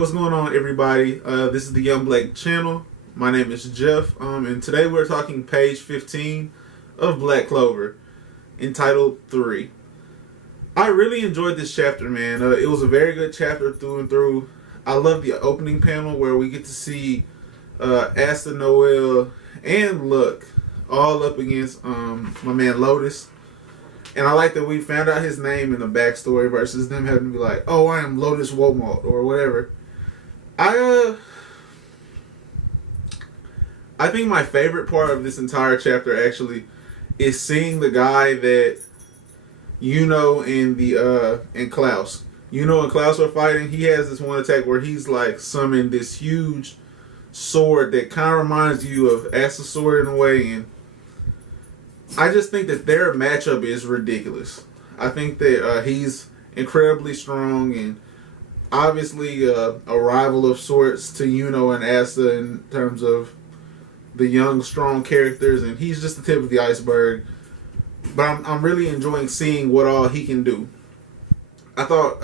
what's going on, everybody? This is the Young Black channel. My name is Jeff, and today we're talking page 15 of Black Clover, entitled 3. I really enjoyed this chapter, man. It was a very good chapter through and through. I love the opening panel where we get to see Asta, Noel, and Luck all up against my man Lotus. And I like that we found out his name in the backstory versus them having to be like, oh, I am Lotus Womalt or whatever. I think my favorite part of this entire chapter actually is seeing the guy that and Klaus. And Klaus are fighting. He has this one attack where he's like summoned this huge sword that kind of reminds you of Asta's sword in a way, and I just think that their matchup is ridiculous. I think that he's incredibly strong and obviously a rival of sorts to and Asta in terms of the young, strong characters, and he's just the tip of the iceberg. But I'm really enjoying seeing what all he can do. I thought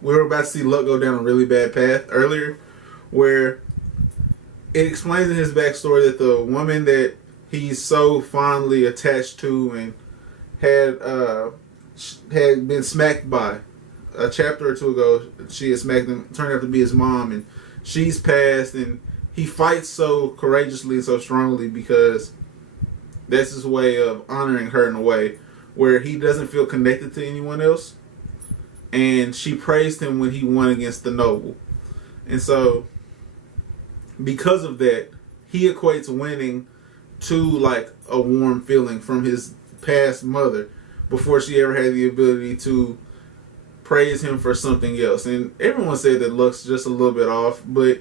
we were about to see Luck go down a really bad path earlier, where it explains in his backstory that the woman that he's so fondly attached to and had been smacked by a chapter or two ago. She had smacked him, turned out to be his mom, and she's passed, and he fights so courageously and so strongly because that's his way of honoring her in a way where he doesn't feel connected to anyone else. And she praised him when he won against the noble. And so because of that, he equates winning to like a warm feeling from his past mother before she ever had the ability to praise him for something else. And everyone said that Luck's just a little bit off, but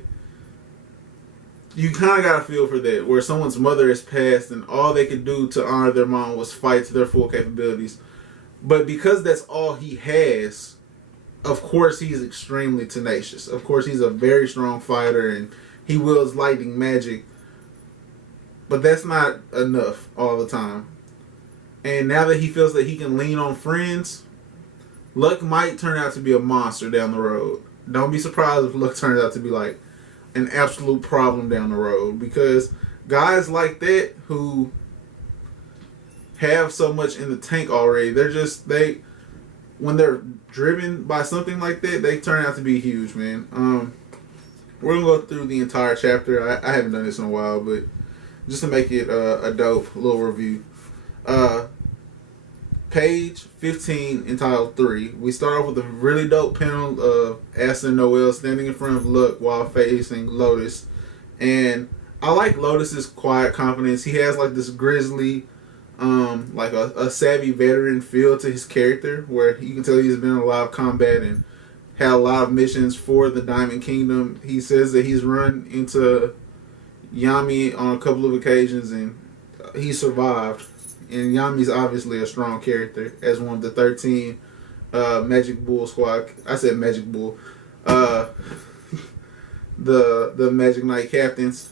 you kind of got to feel for that, where someone's mother is passed and all they could do to honor their mom was fight to their full capabilities. But because that's all he has, of course he's extremely tenacious. Of course he's a very strong fighter and he wields lightning magic. But that's not enough all the time. And now that he feels that he can lean on friends, Luck might turn out to be a monster down the road. Don't be surprised if Luck turns out to be like an absolute problem down the road. Because guys like that who have so much in the tank already, when they're driven by something like that, they turn out to be huge, man. We're going to go through the entire chapter. I haven't done this in a while, but just to make it a dope little review. Page 15 entitled 3. We start off with a really dope panel of Asta and Noel standing in front of Luck while facing Lotus. And I like Lotus's quiet confidence. He has like this grizzly, like a savvy veteran feel to his character, where you can tell he's been in a lot of combat and had a lot of missions for the Diamond Kingdom. He says that he's run into Yami on a couple of occasions and he survived. And Yami's obviously a strong character as one of the 13 Magic Bull squad. I said Magic Bull. The Magic Knight captains.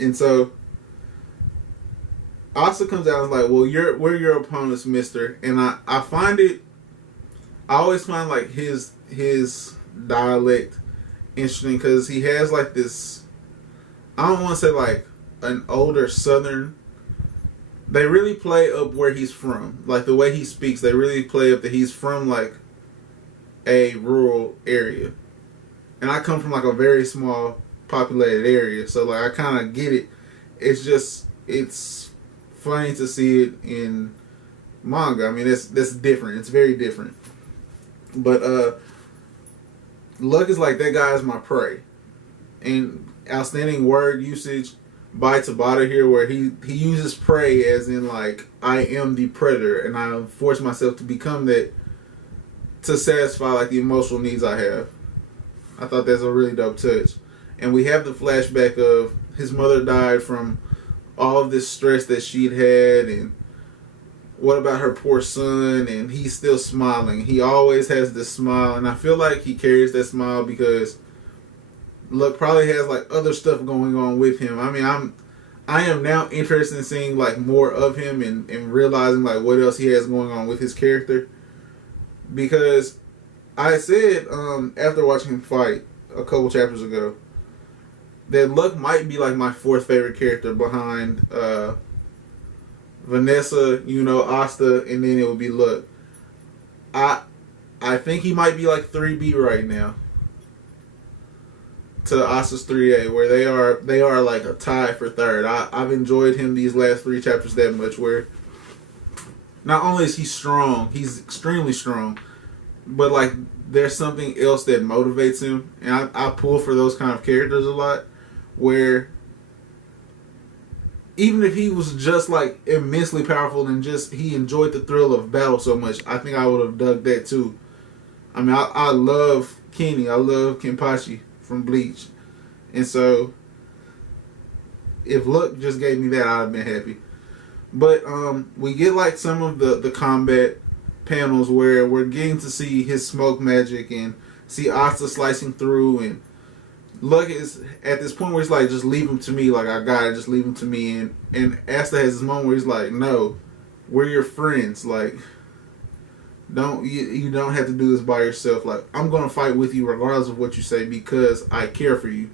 And so Asa comes out and is like, well, we're your opponents, mister. And I always find like his dialect interesting because he has like this, I don't want to say like an older southern. They really play up where he's from. Like the way he speaks, they really play up that he's from like a rural area. And I come from like a very small populated area. So like I kind of get it. It's funny to see it in manga. I mean, that's different. It's very different. But Luck is like, that guy is my prey. And outstanding word usage by Tabata here, where he uses prey as in like, I am the predator and I force myself to become that to satisfy like the emotional needs I have. I thought that's a really dope touch. And we have the flashback of his mother died from all of this stress that she'd had, and what about her poor son, and he's still smiling. He always has this smile, and I feel like he carries that smile because Luck probably has like other stuff going on with him. I mean, I am now interested in seeing like more of him and realizing like what else he has going on with his character, because I said after watching him fight a couple chapters ago that Luck might be like my fourth favorite character behind Vanessa, Asta, and then it would be Luck. I think he might be like 3B right now to Asta's 3A, where they are like a tie for third. I've enjoyed him these last 3 chapters that much, where not only is he strong, he's extremely strong, but like there's something else that motivates him, and I pull for those kind of characters a lot, where even if he was just like immensely powerful and just he enjoyed the thrill of battle so much, I think I would have dug that too. I mean, I love Kenny, I love Kenpachi from Bleach, and so if Luck just gave me that, I'd have been happy. But we get like some of the combat panels where we're getting to see his smoke magic and see Asta slicing through, and Luck is at this point where he's like, just leave him to me, like I got it, just leave him to me, and Asta has this moment where he's like, no, we're your friends, like you don't have to do this by yourself, like I'm gonna fight with you regardless of what you say because I care for you.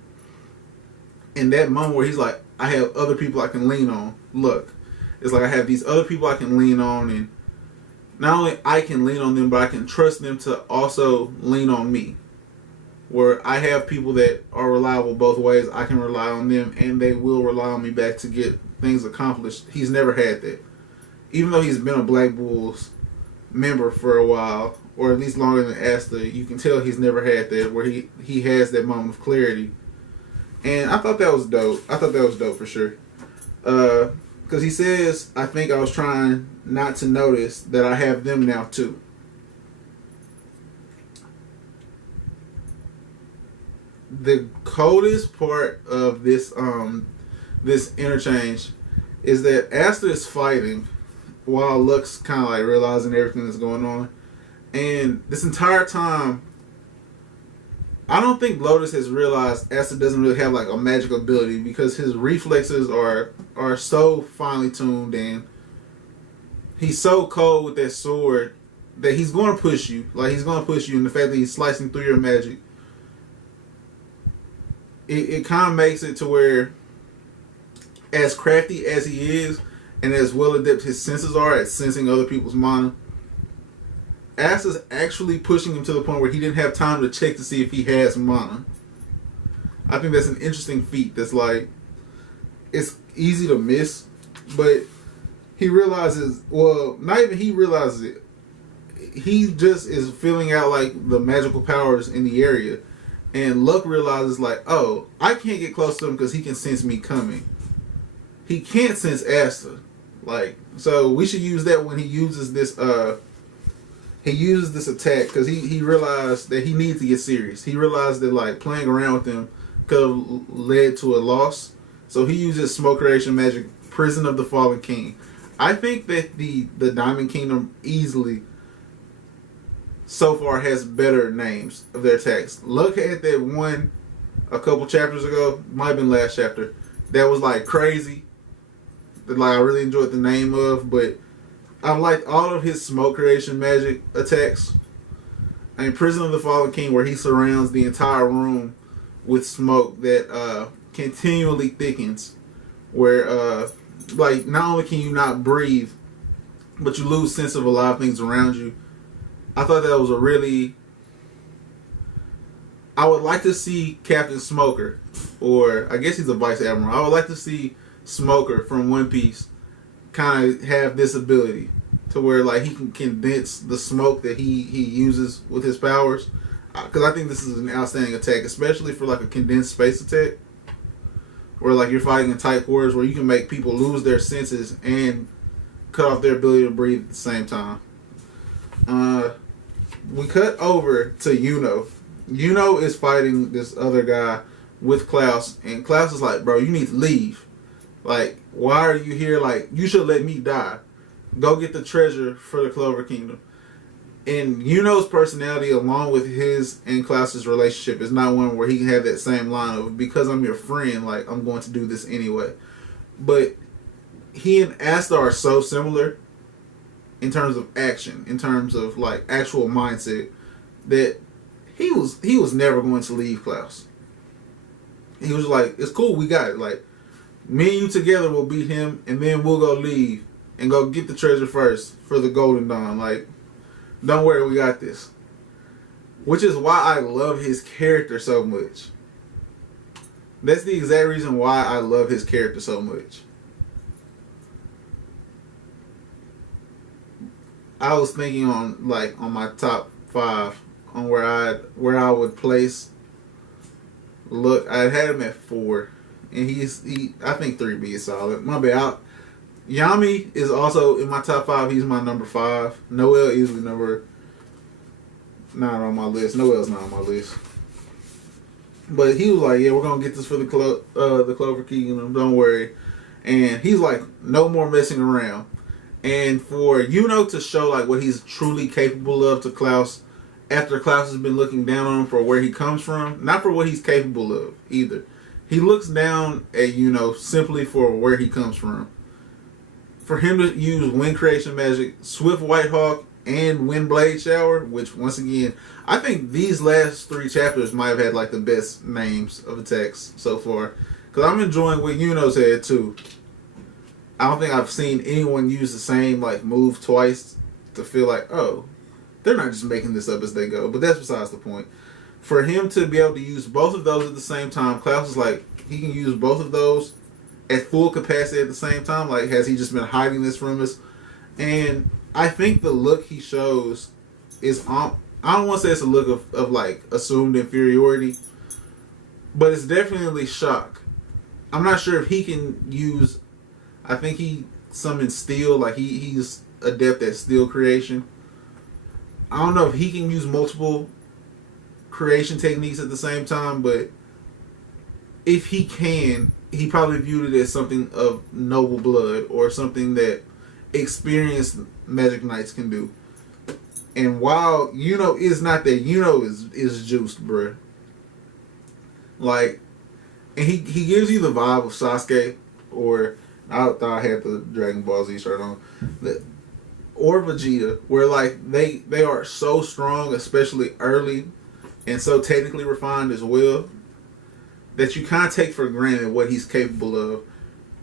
In that moment where he's like, I have other people I can lean on, look, it's like I have these other people I can lean on, and not only I can lean on them, but I can trust them to also lean on me. Where I have people that are reliable both ways, I can rely on them, and they will rely on me back to get things accomplished. He's never had that. Even though he's been a Black Bulls member for a while, or at least longer than Asta, you can tell he's never had that, where he has that moment of clarity. And I thought that was dope. I thought that was dope for sure. Because he says, I think I was trying not to notice that I have them now too. The coldest part of this this interchange is that Asta is fighting while Luck's kind of like realizing everything that's going on, and this entire time I don't think Lotus has realized Asta doesn't really have like a magic ability, because his reflexes are so finely tuned, and he's so cold with that sword that he's going to push you. Like he's going to push you, and the fact that he's slicing through your magic, it kind of makes it to where, as crafty as he is, and as well adept his senses are at sensing other people's mana, Asta's actually pushing him to the point where he didn't have time to check to see if he has mana. I think that's an interesting feat that's like, it's easy to miss, but he realizes, well, not even he realizes it, he just is filling out like the magical powers in the area. And Luck realizes like, oh, I can't get close to him because he can sense me coming. He can't sense Asta. Like, so we should use that when he uses this attack, because he realized that he needs to get serious. He realized that like playing around with him could have led to a loss. So he uses smoke creation magic, Prison of the Fallen King. I think that the Diamond Kingdom easily so far has better names of their attacks. Luck had that one a couple chapters ago, might have been last chapter, that was like crazy, that like I really enjoyed the name of, but I liked all of his smoke creation magic attacks. I mean, Prison of the Fallen King, where he surrounds the entire room with smoke that continually thickens, where like not only can you not breathe, but you lose sense of a lot of things around you. I thought that was a really... I would like to see Captain Smoker, or I guess he's a Vice Admiral. I would like to see Smoker from One Piece kind of have this ability to where like he can condense the smoke that he uses with his powers. Because I think this is an outstanding attack, especially for like a condensed space attack, where like you're fighting in tight quarters, where you can make people lose their senses and cut off their ability to breathe at the same time. We cut over to Yuno. Yuno is fighting this other guy with Klaus, and Klaus is like, bro, you need to leave. Like, why are you here? Like, you should let me die. Go get the treasure for the Clover Kingdom. And Yuno's personality, along with his and Klaus's relationship, is not one where he can have that same line of, because I'm your friend, like, I'm going to do this anyway. But he and Asta are so similar in terms of action, in terms of like actual mindset, that he was never going to leave Klaus. He was like, it's cool, we got it. Like, me and you together will beat him, and then we'll go leave and go get the treasure first for the Golden Dawn. Like, don't worry, we got this. Which is why I love his character so much. That's the exact reason why I love his character so much. I was thinking on my top 5 on where I would place. Look, I had him at 4, and I think 3B is solid. My bad. Yami is also in my top 5. He's my number 5. Noel is the number. Not on my list. Noel's not on my list. But he was like, yeah, we're gonna get this for the Clover Kingdom. Don't worry. And he's like, no more messing around. And for Yuno to show like what he's truly capable of to Klaus, after Klaus has been looking down on him for where he comes from, not for what he's capable of either. He looks down at Yuno simply for where he comes from. For him to use Wind Creation Magic, Swift White Hawk, and Wind Blade Shower, which once again, I think these last 3 chapters might have had like the best names of attacks so far. Because I'm enjoying what Yuno's had too. I don't think I've seen anyone use the same like move twice to feel like, oh, they're not just making this up as they go. But that's besides the point. For him to be able to use both of those at the same time, Klaus is like, he can use both of those at full capacity at the same time. Like, has he just been hiding this from us? And I think the look he shows is, I don't want to say it's a look of like assumed inferiority, but it's definitely shock. I'm not sure if he can use, I think he summons steel, like he's adept at steel creation. I don't know if he can use multiple creation techniques at the same time, but if he can, he probably viewed it as something of noble blood or something that experienced Magic Knights can do. And while Yuno is not that, Yuno is juiced, bruh. Like, and he gives you the vibe of Sasuke, or I thought I had the Dragon Ball Z shirt on, or Vegeta, where like they are so strong, especially early, and so technically refined as well, that you kind of take for granted what he's capable of.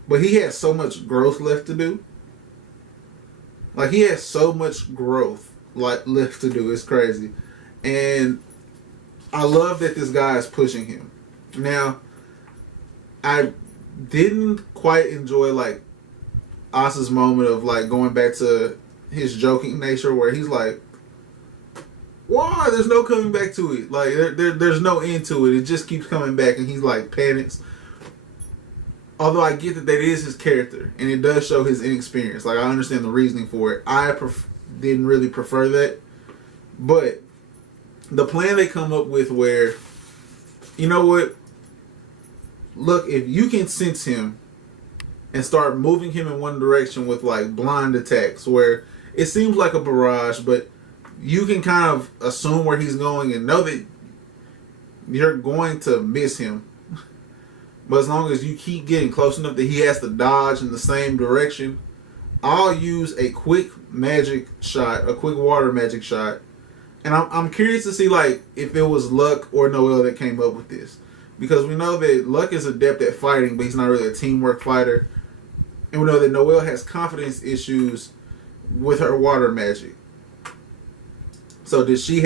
But he has so much growth left to do. Like, he has so much growth left to do. It's crazy. And I love that this guy is pushing him. Now, I didn't quite enjoy like Asa's moment of like going back to his joking nature, where he's like, why? There's no coming back to it. Like, there's no end to it. It just keeps coming back, and he's like panics. Although I get that is his character, and it does show his inexperience. Like, I understand the reasoning for it. I didn't really prefer that. But the plan they come up with where, you know what? Look, if you can sense him and start moving him in one direction with like blind attacks, where it seems like a barrage, but you can kind of assume where he's going and know that you're going to miss him. But as long as you keep getting close enough that he has to dodge in the same direction, I'll use a quick magic shot, a quick water magic shot. And I'm curious to see like if it was Luck or Noel that came up with this. Because we know that Luck is adept at fighting, but he's not really a teamwork fighter. And we know that Noel has confidence issues with her water magic. So did she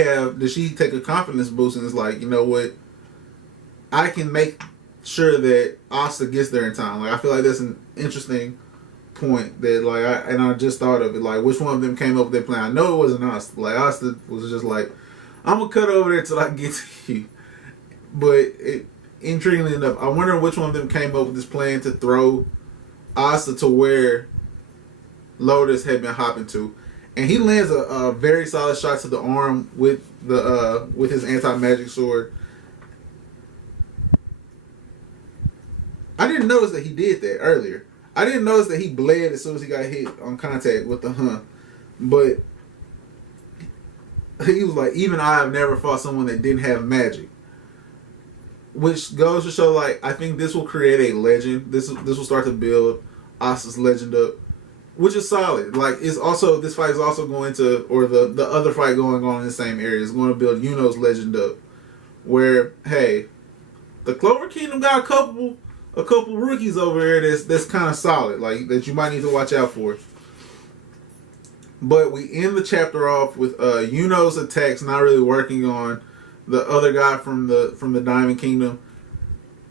take a confidence boost and is like, you know what, I can make sure that Asta gets there in time. Like, I feel like that's an interesting point that like I just thought of it, like which one of them came up with that plan. I know it wasn't Asta. Like, Asta was just like, I'm gonna cut over there till I get to you. But intriguingly enough, I wonder which one of them came up with this plan to throw Asta to where Lotus had been hopping to. And he lands a very solid shot to the arm with his anti-magic sword. I didn't notice that he did that earlier. I didn't notice that he bled as soon as he got hit on contact with the Hun. But he was like, even I have never fought someone that didn't have magic. Which goes to show, like, I think this will create a legend. This will start to build Asa's legend up. which is solid. Like, it's also, this fight is also going to, or the other fight going on in the same area is going to build Yuno's legend up. Where, hey, the Clover Kingdom got a couple rookies over there that's kind of solid, like that you might need to watch out for. But we end the chapter off with Yuno's attacks not really working on the other guy from the Diamond Kingdom,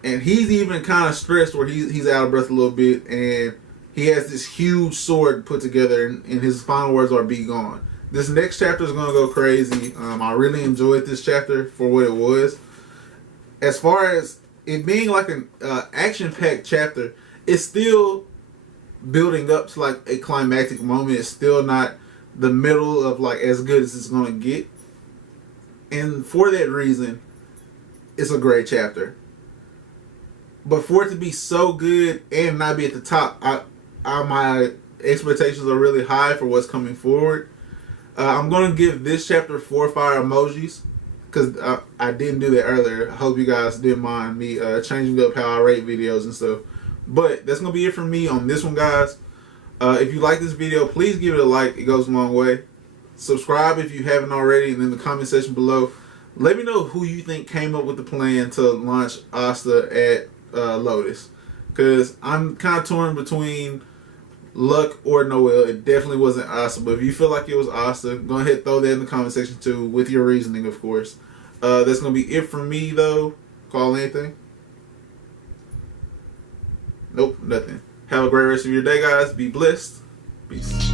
and he's even kind of stressed where he's out of breath a little bit, and he has this huge sword put together, and his final words are "Be gone." This next chapter is going to go crazy. I really enjoyed this chapter for what it was. As far as it being like an action-packed chapter, it's still building up to like a climactic moment. It's still not the middle of like as good as it's going to get. And for that reason, it's a great chapter. But for it to be so good and not be at the top, my expectations are really high for what's coming forward. I'm going to give this chapter 4 fire emojis, because I didn't do that earlier. I hope you guys didn't mind me changing up how I rate videos and stuff. But that's going to be it from me on this one, guys. If you like this video, please give it a like. It goes a long way. Subscribe if you haven't already, and in the comment section below, let me know who you think came up with the plan to launch Asta at Lotus. Because I'm kind of torn between Luck or Noelle. It definitely wasn't Asta, but if you feel like it was Asta, go ahead and throw that in the comment section too, with your reasoning, of course. That's going to be it from me, though. Call anything? Nope, nothing. Have a great rest of your day, guys. Be blessed. Peace.